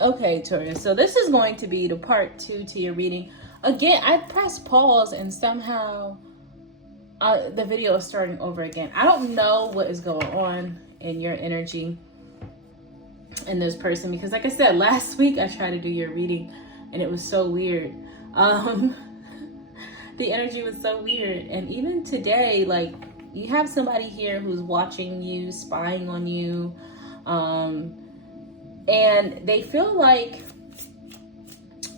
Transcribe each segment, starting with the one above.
Okay, Taurus. So this is going to be the part 2 to your reading. Again, I pressed pause and somehow the video is starting over again. I don't know what is going on in your energy in this person, because like I said, last week I tried to do your reading and it was so weird. The energy was so weird. And even today, like, you have somebody here who's watching you, spying on you, and they feel like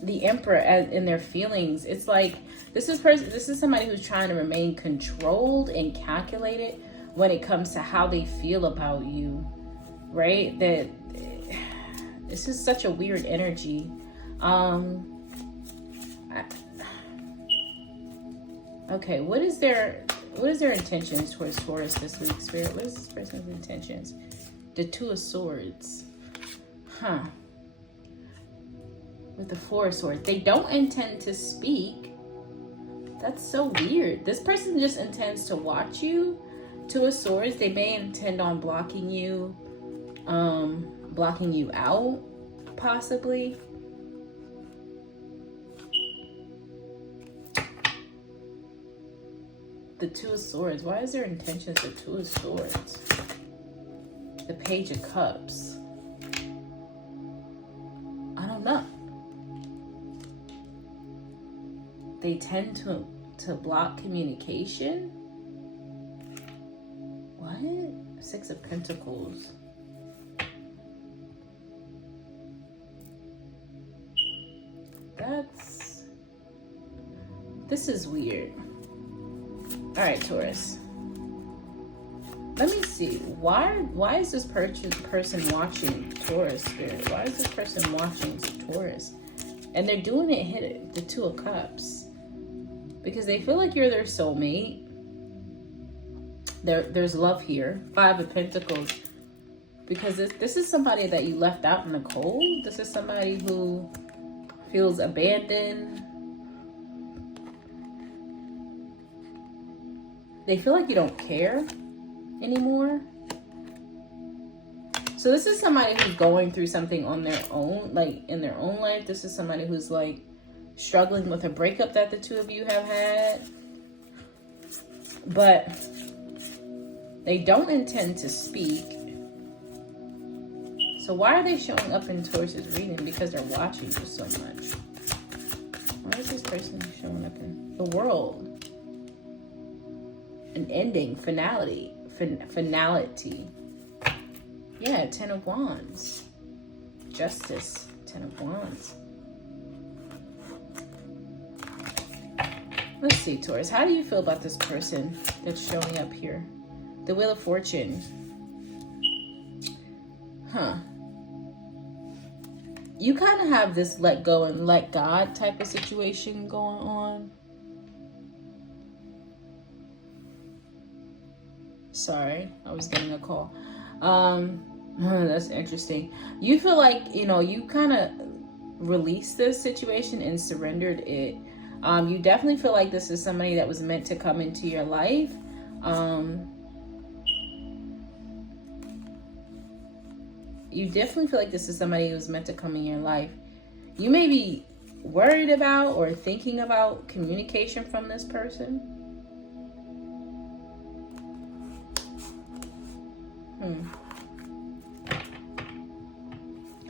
the Emperor in their feelings. It's like this is somebody who's trying to remain controlled and calculated when it comes to how they feel about you, right? That this is such a weird energy. Okay, what is their intentions towards Taurus this week, Spirit? What is this person's intentions? The Two of Swords. With the Four of Swords. They don't intend to speak. That's so weird. This person just intends to watch you. Two of Swords. They may intend on blocking you out, possibly. The Two of Swords. Why is their intentions the Two of Swords? The Page of Cups. I don't know. They tend to block communication. What? Six of Pentacles. This is weird. All right, Taurus. Let me see. Why is this person watching Taurus, Spirit? Why is this person watching Taurus? And they're doing it hit the Two of Cups. Because they feel like you're their soulmate. There's love here. Five of Pentacles. Because this is somebody that you left out in the cold. This is somebody who feels abandoned. They feel like you don't care anymore. So this is somebody who's going through something on their own, like in their own life. This is somebody who's like struggling with a breakup that the two of you have had. But they don't intend to speak. So why are they showing up in Taurus's reading? Because they're watching you so much. Why is this person showing up in the World? An ending, finality. Yeah, Ten of Wands. Justice, Ten of Wands. Let's see, Taurus. How do you feel about this person that's showing up here? The Wheel of Fortune. You kind of have this let go and let God type of situation going on. Sorry, I was getting a call. That's interesting. You feel like, you kind of released this situation and surrendered it. You definitely feel like this is somebody that was meant to come into your life. You definitely feel like this is somebody who was meant to come in your life. You may be worried about or thinking about communication from this person.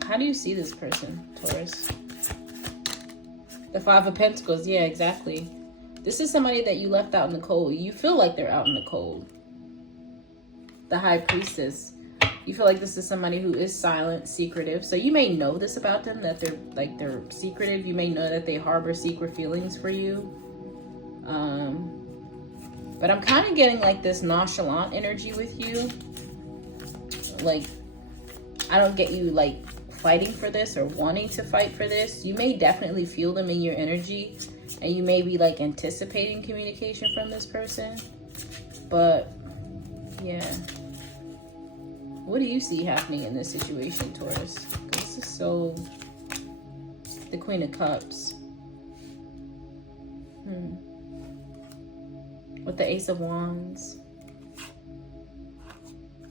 How do you see this person, Taurus? The Five of Pentacles. Yeah, exactly. This is somebody that you left out in the cold. You feel like they're out in the cold. The High Priestess. You feel like this is somebody who is silent, secretive. So you may know this about them, that they're secretive. You may know that they harbor secret feelings for you. But I'm kind of getting like this nonchalant energy with you. Like, I don't get you like fighting for this or wanting to fight for this. You may definitely feel them in your energy, and you may be like anticipating communication from this person. But yeah, what do you see happening in this situation, Taurus? This is so, the Queen of Cups. With the Ace of Wands.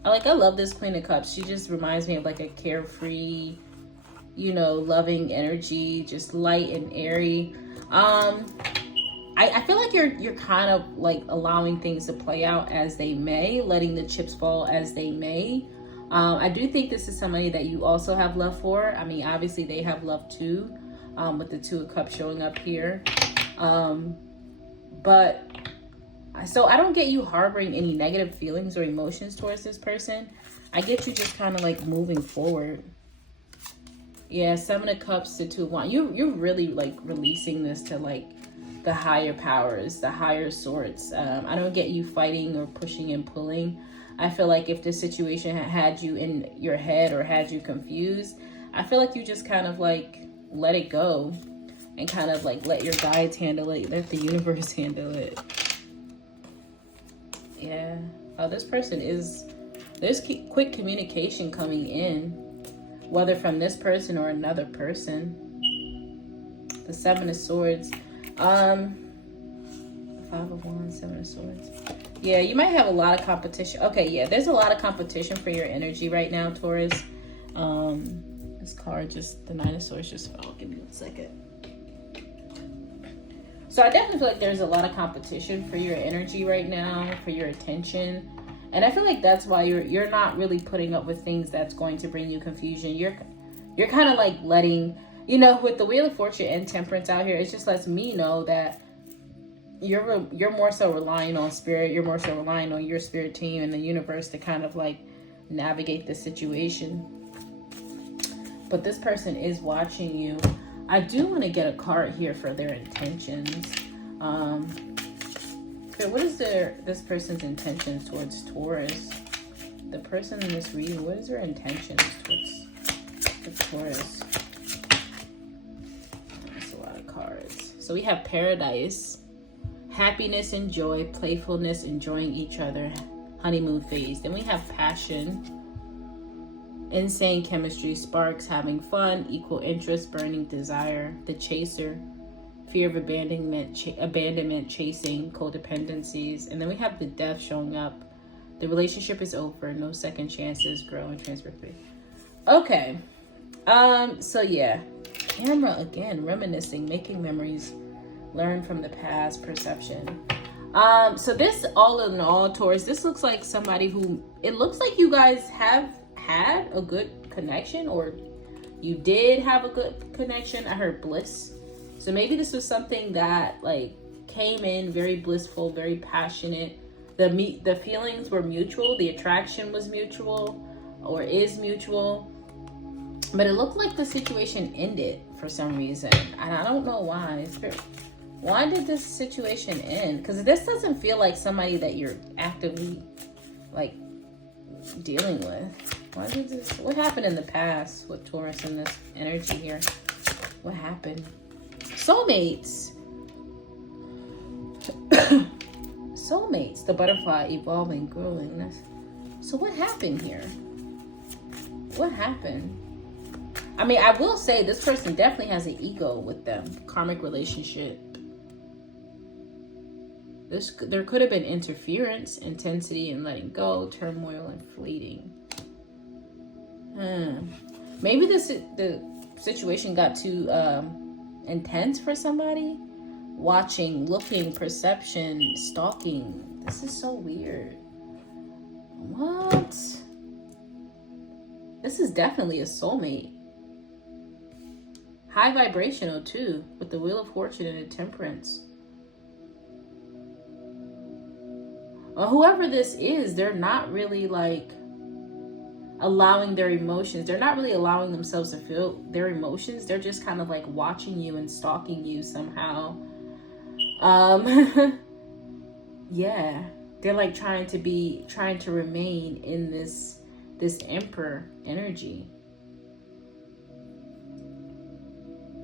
I love this Queen of Cups. She just reminds me of like a carefree, you know, loving energy, just light and airy. I feel like you're kind of like allowing things to play out as they may, letting the chips fall as they may. I do think this is somebody that you also have love for. I mean, obviously they have love too, with the Two of Cups showing up here. But so I don't get you harboring any negative feelings or emotions towards this person. I get you just kind of like moving forward. Yeah, Seven of Cups to Two of Wands. You're really like releasing this to like the higher powers, the higher sorts. I don't get you fighting or pushing and pulling. I feel like if this situation had you in your head or had you confused, I feel like you just kind of like let it go and kind of like let your guides handle it, let the universe handle it. Yeah. Oh, this person is, there's quick communication coming in, whether from this person or another person. The Seven of Swords. Five of Wands, Seven of Swords. Yeah, you might have a lot of competition. Okay, yeah, there's a lot of competition for your energy right now, Taurus. This card just, the Nine of Swords just fell. Give me 1 second. So I definitely feel like there's a lot of competition for your energy right now, for your attention. And I feel like that's why you're not really putting up with things that's going to bring you confusion. You're kind of like letting, you know, with the Wheel of Fortune and Temperance out here, it just lets me know that you're more so relying on spirit. You're more so relying on your spirit team and the universe to kind of like navigate the situation. But this person is watching you. I do want to get a card here for their intentions. So what is this person's intentions towards Taurus? The person in this reading, what is their intentions towards the Taurus? That's a lot of cards. So we have Paradise, happiness and joy, playfulness, enjoying each other, honeymoon phase. Then we have Passion, insane chemistry, sparks, having fun, equal interest, burning desire, the Chaser, fear of abandonment, chasing, codependencies. And then we have the Death showing up. The relationship is over, no second chances, grow and transfer free. Okay. So yeah, Camera again, reminiscing, making memories, learn from the past, perception. So this, all in all, Taurus, this looks like somebody who, it looks like you guys have had a good connection, or you did have a good connection. I heard bliss. So maybe this was something that like came in very blissful, very passionate. The feelings were mutual. The attraction was mutual, or is mutual. But it looked like the situation ended for some reason. And I don't know why. Why did this situation end? Because this doesn't feel like somebody that you're actively like dealing with. Why did this? What happened in the past with Taurus and this energy here? What happened? Soulmates. Soulmates. The butterfly evolving, growing. So what happened here? What happened? I mean, I will say this person definitely has an ego with them. Karmic relationship. There could have been interference, intensity and letting go, turmoil and fleeting. Maybe the situation got too intense for somebody. Watching, looking, perception, stalking. This is so weird. What? This is definitely a soulmate. High vibrational too, with the Wheel of Fortune and the Temperance. Well, whoever this is, they're not really like allowing their emotions. They're not really allowing themselves to feel their emotions. They're just kind of like watching you and stalking you somehow. Yeah, they're like trying to remain in this Emperor energy.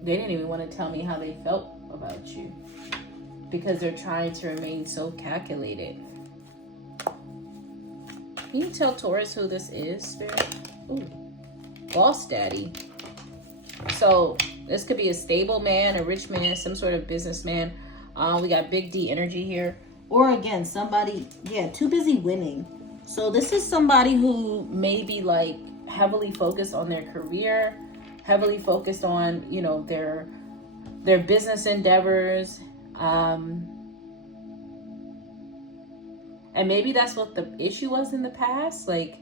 They didn't even want to tell me how they felt about you because they're trying to remain so calculated. Can you tell Taurus who this is, Spirit? Ooh, Boss Daddy. So this could be a stable man, a rich man, some sort of businessman. We got big D energy here. Or again, somebody, yeah, too busy winning. So this is somebody who may be like heavily focused on their career, heavily focused on, you know, their business endeavors. And maybe that's what the issue was in the past, like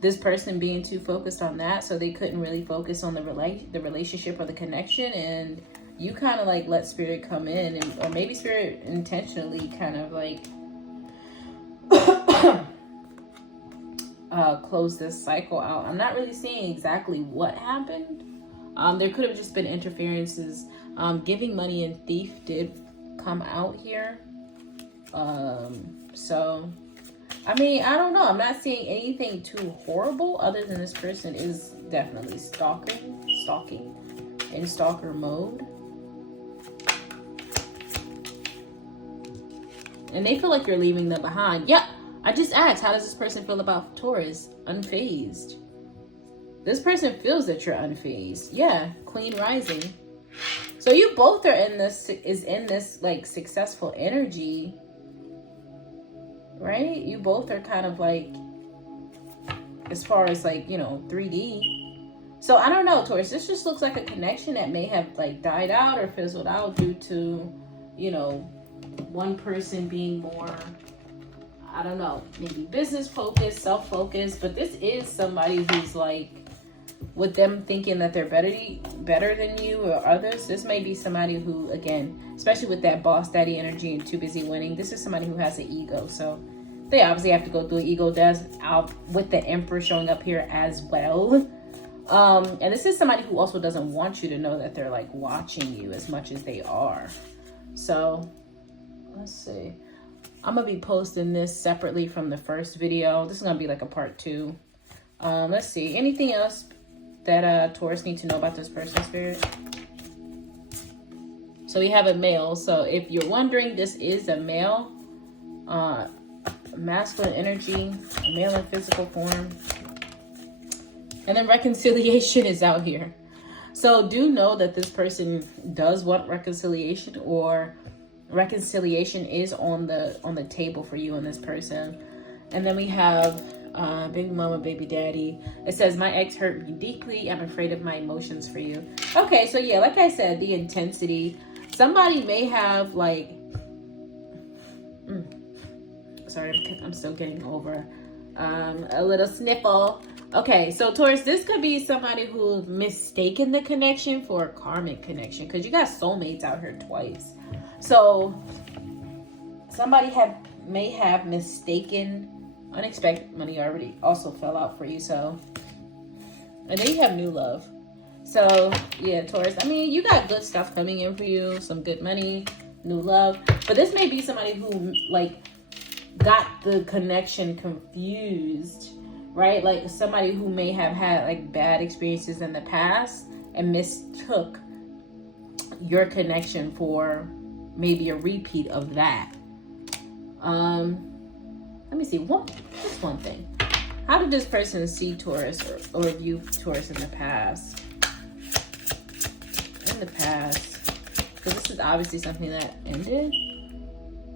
this person being too focused on that, so they couldn't really focus on the relationship or the connection. And you kind of like let spirit come in, and or maybe spirit intentionally kind of like close this cycle out. I'm not really seeing exactly what happened. There could have just been interferences. Giving money and thief did come out here. So, I mean, I don't know. I'm not seeing anything too horrible other than this person is definitely stalking in stalker mode. And they feel like you're leaving them behind. Yeah, I just asked, how does this person feel about Taurus? Unfazed. This person feels that you're unfazed. Yeah, Queen rising. So you both are in this like successful energy, right? You both are kind of like, as far as like, you know, 3D. So I don't know, Taurus, this just looks like a connection that may have like died out or fizzled out due to, you know, one person being more, I don't know, maybe business focused, self-focused. But this is somebody who's like, with them thinking that they're better than you or others, this may be somebody who, again, especially with that boss daddy energy and too busy winning, this is somebody who has an ego. So they obviously have to go through an ego death, out with the Emperor showing up here as well. And this is somebody who also doesn't want you to know that they're like watching you as much as they are. So let's see. I'm gonna be posting this separately from the first video. This is gonna be like a part 2. Let's see. Anything else that Taurus need to know about this person, spirit? So we have a male. So if you're wondering, this is a male, masculine energy, male in physical form. And then reconciliation is out here. So do know that this person does want reconciliation, or reconciliation is on the table for you and this person. And then we have baby mama, baby daddy. It says, my ex hurt me deeply. I'm afraid of my emotions for you. Okay, so yeah, like I said, the intensity. Somebody may have like, sorry, I'm still getting over a little sniffle. Okay, so Taurus, this could be somebody who's mistaken the connection for a karmic connection, because you got soulmates out here twice. So somebody may have mistaken. Unexpected money already also fell out for you. So, and then you have new love. So yeah, Taurus, I mean, you got good stuff coming in for you, some good money, new love. But this may be somebody who like got the connection confused, right? Like somebody who may have had like bad experiences in the past and mistook your connection for maybe a repeat of that. Let me see, just one thing. How did this person see Taurus or view Taurus in the past? In the past, because this is obviously something that ended.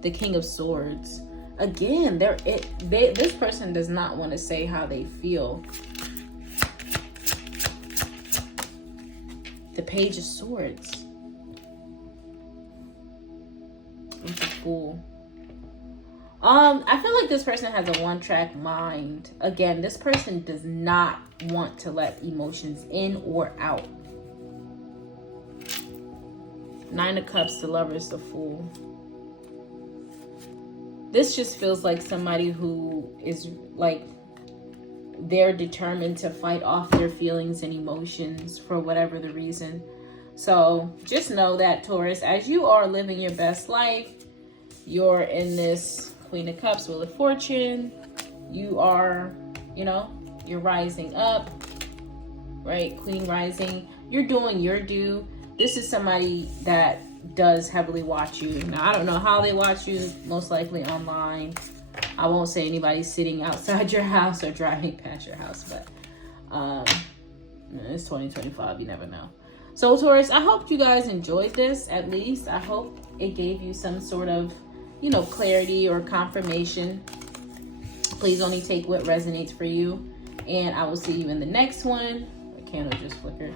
The King of Swords. Again, this person does not want to say how they feel. The Page of Swords. It's a Fool. I feel like this person has a one-track mind. Again, this person does not want to let emotions in or out. 9 of Cups, the Lovers, the Fool. This just feels like somebody who is like, they're determined to fight off their feelings and emotions for whatever the reason. So just know that, Taurus, as you are living your best life, you're in this Queen of Cups, Wheel of Fortune. You are, you know, you're rising up, right? Queen rising. You're doing your due. This is somebody that does heavily watch you. Now, I don't know how they watch you, most likely online. I won't say anybody's sitting outside your house or driving past your house, but it's 2025, you never know. So Taurus, I hope you guys enjoyed this. At least I hope it gave you some sort of, you know, clarity or confirmation. Please only take what resonates for you, and I will see you in the next one. The candle just flickered.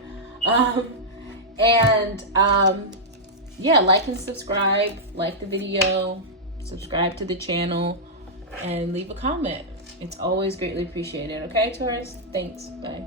Yeah, like and subscribe, like the video, subscribe to the channel, and leave a comment. It's always greatly appreciated. Okay, Taurus? Thanks. Bye.